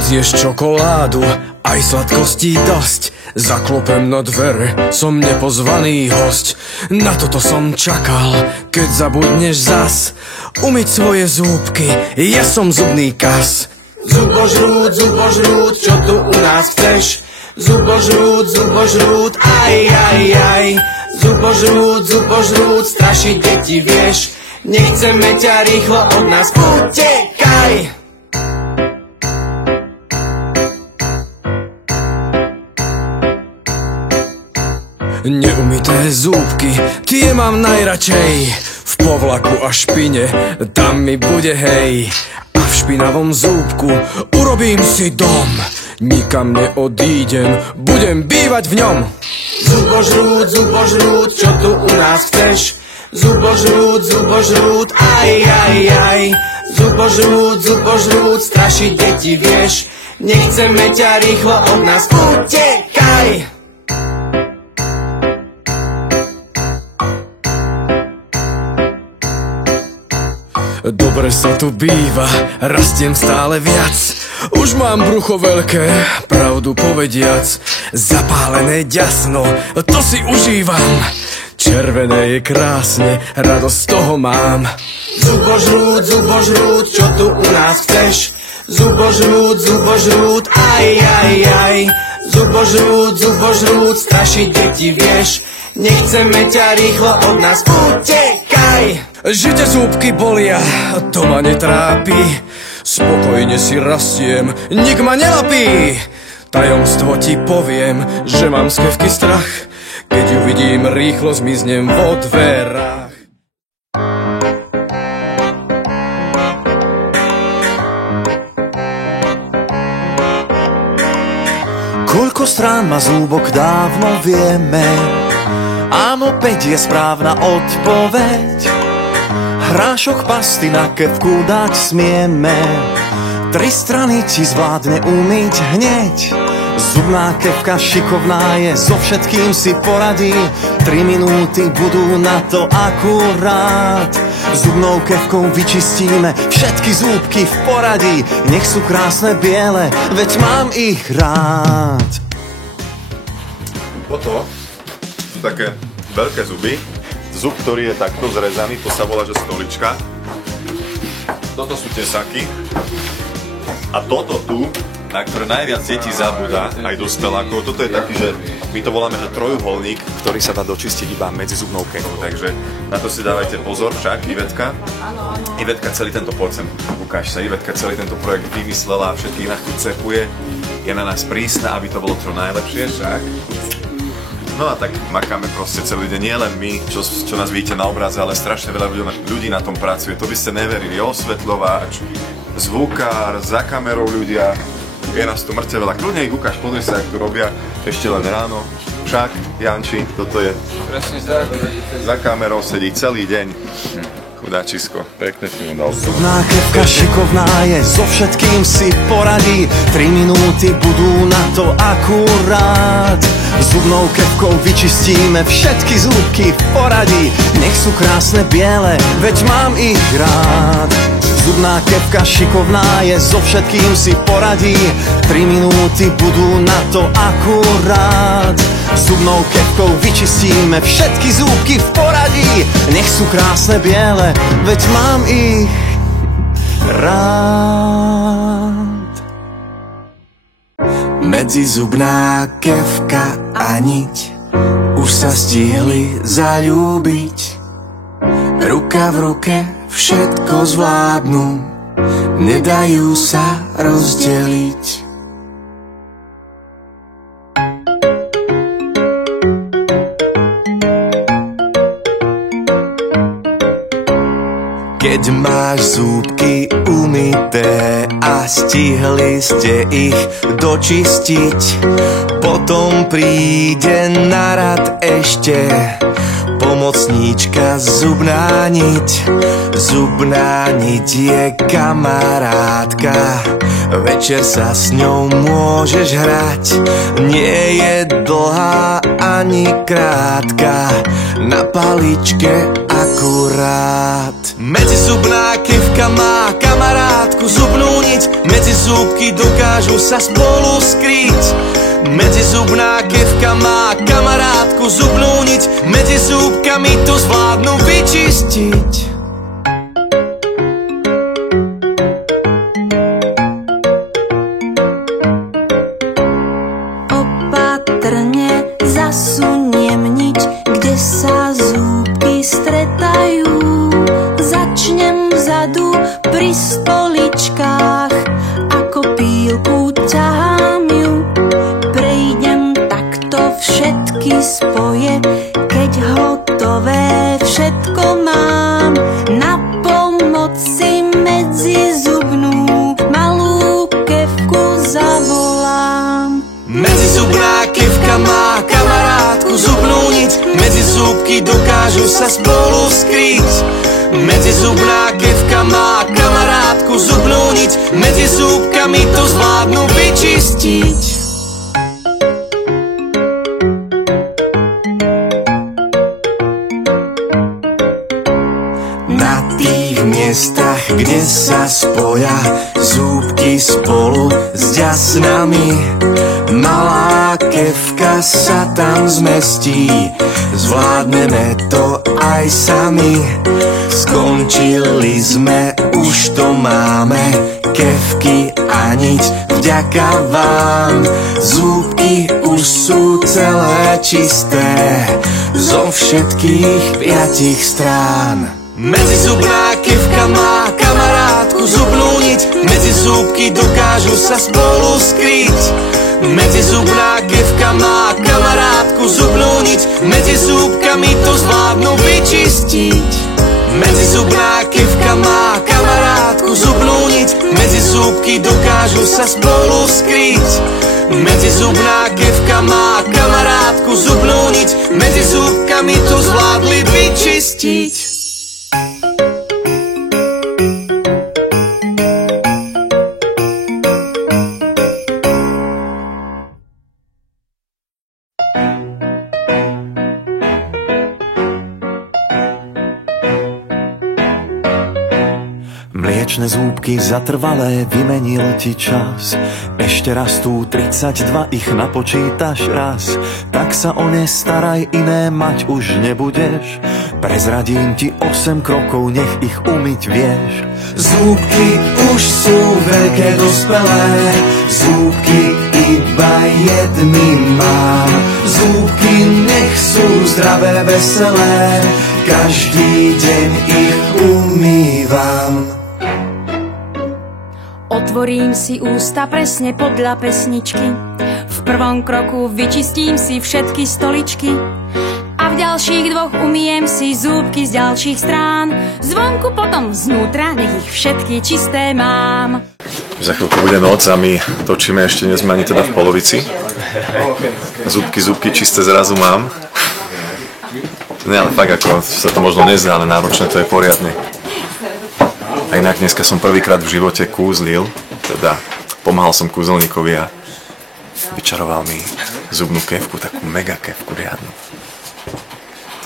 zješ čokoládu, aj sladkostí dosť. Zaklopem na dvere, som nepozvaný hosť. Na toto som čakal, keď zabudneš zas umyť svoje zúbky, ja som zubný kas. Zubožrút, čo tu u nás chceš? Zubožrút, aj. Zubožrút, strašiť deti vieš. Nechceme ťa rýchlo od nás, utekaj! Neumyté zúbky, tie mám najradšej. V povlaku a špine, tam mi bude hej. A v špinavom zúbku urobím si dom. Nikam neodídem, budem bývať v ňom. Zubožrút, čo tu u nás chceš? Zubožrút, aj. Zubožrút, strašiť deti vieš. Nechceme ťa rýchlo od nás, utekaj! Dobre sa tu býva, rastiem stále viac. Už mám brucho veľké, pravdu povediac. Zapálené ďasno, to si užívam. Červené je krásne, radosť z toho mám. Zubožrút, čo tu u nás chceš? Zubožrút, aj. Zubožrút, strašiť deti vieš. Nechceme ťa rýchlo od nás, utekaj! Žite zúbky bolia, to ma netrápi. Spokojne si rastiem, nik ma nelapí. Tajomstvo ti poviem, že mám z kefky strach. Keď ju vidím, rýchlo zmiznem vo dverách. Koľko strán má zúbok, dávno vieme. Áno, 5 je správna odpoveď. Hrášok pasty na kefku dať smieme. 3 strany ti zvládne umyť hneď. Zubná kefka šikovná je, so všetkým si poradí. 3 minúty budú na to akurát. Zubnou kefkou vyčistíme všetky zúbky v poradí. Nech sú krásne biele, veď mám ich rád. Toto sú také veľké zuby. Zub, ktorý je takto zrezaný, to sa volá, že stolička. Toto sú tesaky. A toto tu, na ktoré najviac detí zabúda, aj dospelákov, toto je taký, že my to voláme, že trojuholník, ktorý sa dá dočistiť iba medzi zubnou kefkou. Takže na to si dávajte pozor však, Ivetka. Ivetka celý tento porcem, ukáž sa, Ivetka celý tento projekt vymyslela a všetkých nás tu cepuje. Je na nás prísna, aby to bolo čo najlepšie však. No a tak makáme proste celý deň, nie len my, čo nás vidíte na obraze, ale strašne veľa ľudí na tom pracuje. To by ste neverili, osvetľováč, zvukár, za kamerou ľudia, je nás tu mŕte veľa. Kľudne ich ukáž, pozri sa, jak to robia, ešte len ráno. Však, Janči, toto je, za kamerou sedí celý deň. Chudáčisko, pekne si mu dal. Zubná kefka šikovná je, so všetkým si poradí. 3 minúty budú na to akurát. Zubnou kefkou vyčistíme všetky zúbky v poradí. Nech sú krásne biele, veď mám ich rád. Zubná kefka šikovná je, so všetkým si poradí. 3 minúty budú na to akurát. Zubnou kefkou vyčistíme všetky zúbky v poradí. Nech sú krásne biele, veď mám ich rád. Medzizubná kefka a niť už sa stihli zaľúbiť. Ruka v ruke všetko zvládnu, nedajú sa rozdeliť. Keď máš zúbky umyté a stihli ste ich dočistiť, potom príde na rad ešte pomocníčka zubná niť. Zubná niť je kamarátka, večer sa s ňou môžeš hrať. Nie je dlhá a ani krátka, na paličke akurát. Medzizubná kefka má kamarátku zubnú niť, medzi zúbky dokážu sa spolu skryť. Medzizubná kefka má kamarátku zubnú niť, medzi zúbkami to zvládnu vyčistiť. Zasuniem niť, kde sa zúbky stretajú. Začnem vzadu pri stoličkách, ako pílku ťahám ju. Prejdem takto všetky spoje, keď hotové všetko mám. Na pomoc si medzi zubnú malú kefku zavolám. Medzizubná kefka má kamarátku zubnú niť, medzi zúbky dokážu sa spolu skryť. Medzizubná kefka má kamarátku zubnú niť, medzi zúbkami to zvládnu vyčistiť. Na tých miestach, kde sa spoja zúbky spolu s ďasnami, malá kefka sa tam zmestí, zvládneme to aj sami. Skončili sme, už to máme, kefky a niť vďaka vám. Zúbky už sú celé čisté, zo všetkých 5 strán. Medzizubná kefka má kamarátku zubnú niť, medzi zúbky dokážu sa spolu skryť. Medzizubná kefka má kamarátku zubnú niť, medzi zúbkami to zvládnu vyčistiť. Medzizubná kefka má kamarátku zubnú niť, medzi zúbky dokážu sa spolu skryť. Medzizubná kefka má kamarátku zubnú niť, medzi zúbkami to zvládli vyčistiť. Mliečne zúbky zatrvalé vymenil ti čas. Ešte rastú 32, ich napočítaš raz. Tak sa o ne staraj, iné mať už nebudeš. Prezradím ti 8 krokov, nech ich umyť vieš. Zúbky už sú veľké dospelé, zúbky iba jedny mám. Zúbky nech sú zdravé, veselé, každý deň ich umývam. Otvorím si ústa presne podľa pesničky, v prvom kroku vyčistím si všetky stoličky a v ďalších 2 umyjem si zúbky z ďalších strán. Zvonku potom znútra, nech ich všetky čisté mám. Za chvíľku bude noc a my točíme, ešte nie sme ani teda v polovici. Zúbky čisté zrazu mám. Ne, ale fakt ako sa to možno nezdá, ale náročné to je poriadne. A inak dneska som prvýkrát v živote kúzlil, teda pomáhal som kúzelníkovi a vyčaroval mi zubnú kefku, takú mega kefku riadnu.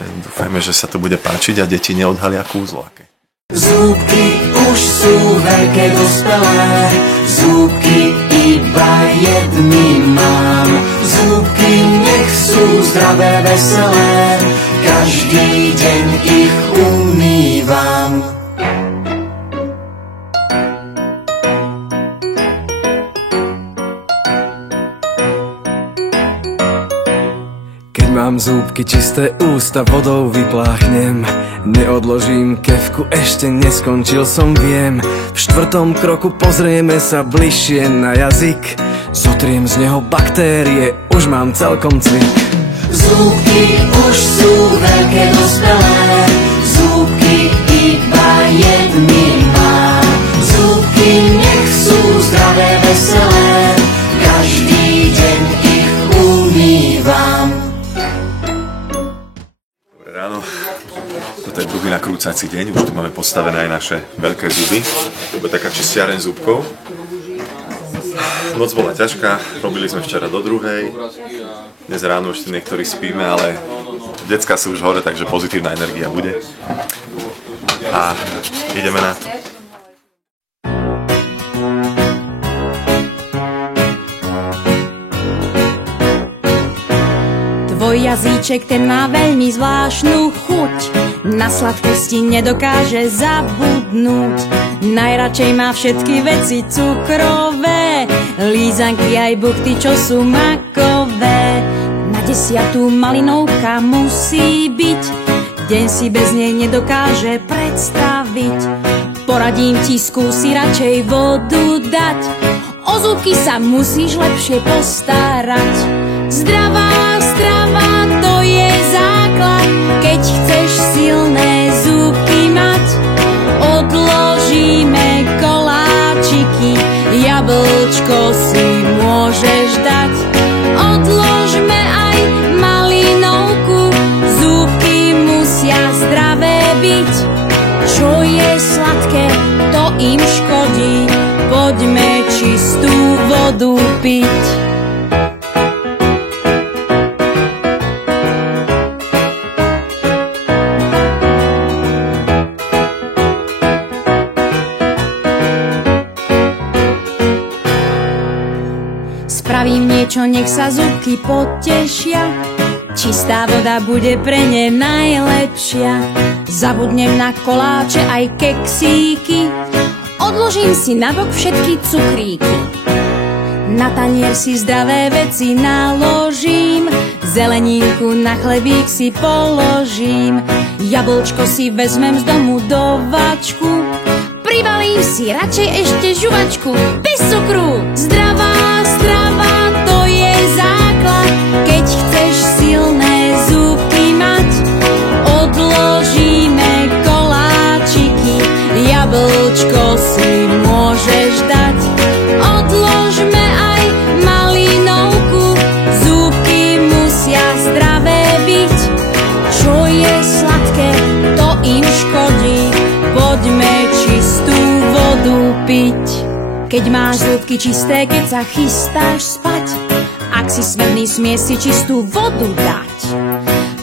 Dúfajme, že sa to bude páčiť a deti neodhalia kúzlo aké. Zúbky už sú veľké dospelé, zúbky iba jedny mám. Zúbky nech sú zdravé, veselé, každý deň ich umývam. Mám zúbky čisté, ústa vodou vypláchnem. Neodložím kefku, ešte neskončil som, viem. V 4. kroku pozrieme sa bližšie na jazyk. Zotriem z neho baktérie, už mám celkom cvik. Zúbky už sú veľké dospelé, zúbky iba jedny mám. Zúbky nech sú zdravé, veselé, každý deň ich umývam. Ráno, toto je druhý nakrúcací deň, už tu máme postavené aj naše veľké zuby. To bude taká čistiareň zúbkov. Noc bola ťažká, robili sme včera do 2. Dnes ráno ešte niektorí spíme, ale decká sú už hore, takže pozitívna energia bude. A ideme na to. Tvoj jazyček, ten má veľmi zvláštnu chuť, na sladkosti nedokáže zabudnúť. Najradšej má všetky veci cukrové, lízanky aj buchty, čo sú makové. Na 10. malinovka musí byť, deň si bez nej nedokáže predstaviť. Poradím ti, skúsi radšej vodu dať, o zúbky sa musíš lepšie postarať. Zdravá strava, to je základ, keď chceš silné zúbky mať. Odložíme koláčiky, jablčko si môžeš dať. Odložme aj malinovku, zúbky musia zdravé byť. Čo je sladké, to im škodí, poďme čistú vodu piť. Spravím niečo, nech sa zúbky potešia, čistá voda bude pre ne najlepšia. Zabudnem na koláče aj keksíky, odložím si nabok všetky cukríky. Na tanier si zdravé veci naložím, zeleninku na chlebík si položím. Jablčko si vezmem z domu do vačku, pribalím si radšej ešte žuvačku bez cukru. Zdravá strava, to je základ, keď chceš silné zúbky mať. Odložíme koláčiky, jablčko si môžeš dať. Odložme aj malinovku, zúbky musia zdravé byť. Čo je sladké, to im škodí, poďme čistú vodu piť. Keď máš zúbky čisté, keď sa chystáš spať, ak si smedný, smieš si čistú vodu dať.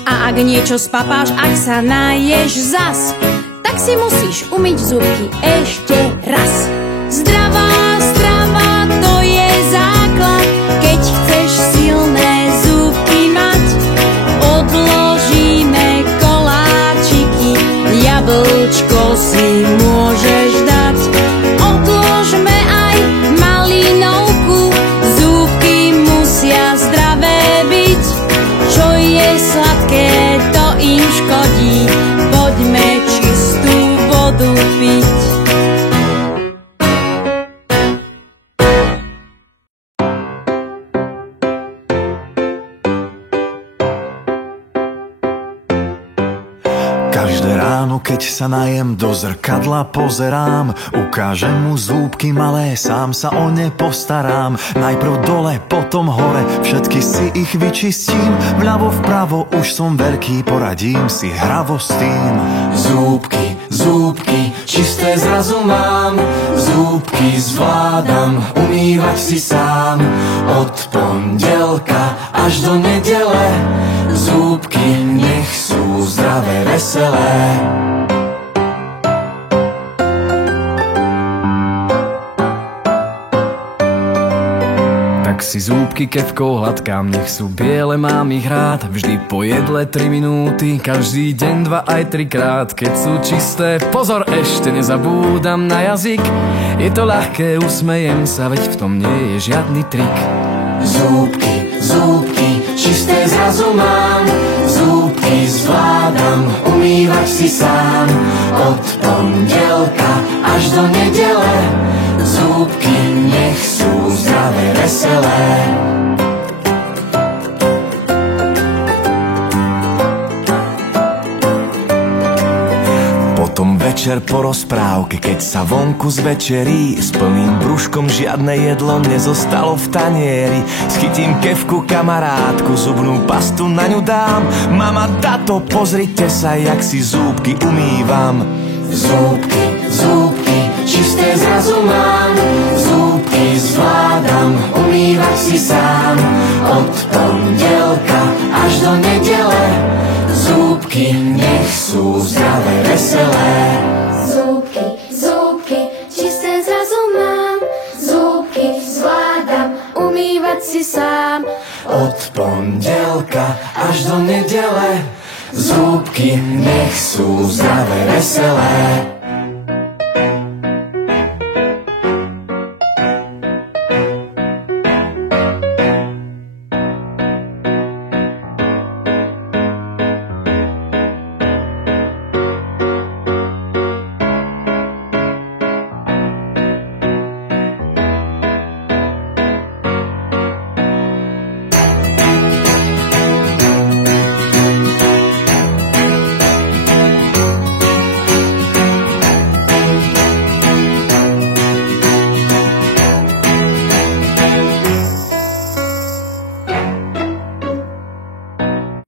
A ak niečo spapáš, ak sa naješ zas, tak si musíš umyť zúbky ešte raz. Zdravá strava, to je základ, keď chceš silné zúbky mať. Odložíme koláčiky, jablčko si môžeš dať. Odložme aj malinovku, zúbky musia zdravé byť. Čo je sladké, to im škodí, poďme čistú vodu piť. Každé ráno, keď sa najem, do zrkadla pozerám, ukážem mu zúbky malé, sám sa o ne postarám. Najprv dole, potom hore, všetky si ich vyčistím, vľavo vpravo už som veľký, poradím si hravo s tým. Zúbky, zúbky, čisté zrazu mám, zúbky zvládam, umývať si sám. Od pondelka až do nedele, zúbky nech sú zdravé, veselé. Tak si zúbky kefkou hladkám, nech sú biele, mám ich rád. Vždy po jedle 3 minúty, každý deň 2 aj 3 krát. Keď sú čisté, pozor, ešte nezabúdam na jazyk. Je to ľahké, usmejem sa, veď v tom nie je žiadny trik. Zúbky, zúbky, čisté zrazu mám, zúbky zvládam, umývať si sám. Od pondelka až do nedele, zúbky nech sú zdravé, veselé. Potom večer po rozprávke, keď sa vonku zvečerí, s plným brúškom žiadne jedlo nezostalo v tanieri. Schytím kefku, kamarátku, zubnú pastu na ňu dám. Mama, tato, pozrite sa, jak si zúbky umývam. Zúbky, zúbky, čisté zrazu mám, zúbky zvládam, umývam umývať si sám. Od pondelka až do nedele zúbky nech sú zdravé, veselé. Zúbky, zúbky, čisté zrazu mám. Zúbky zvládam umývať si sám. Od pondelka až do nedele zúbky nech sú zdravé, veselé.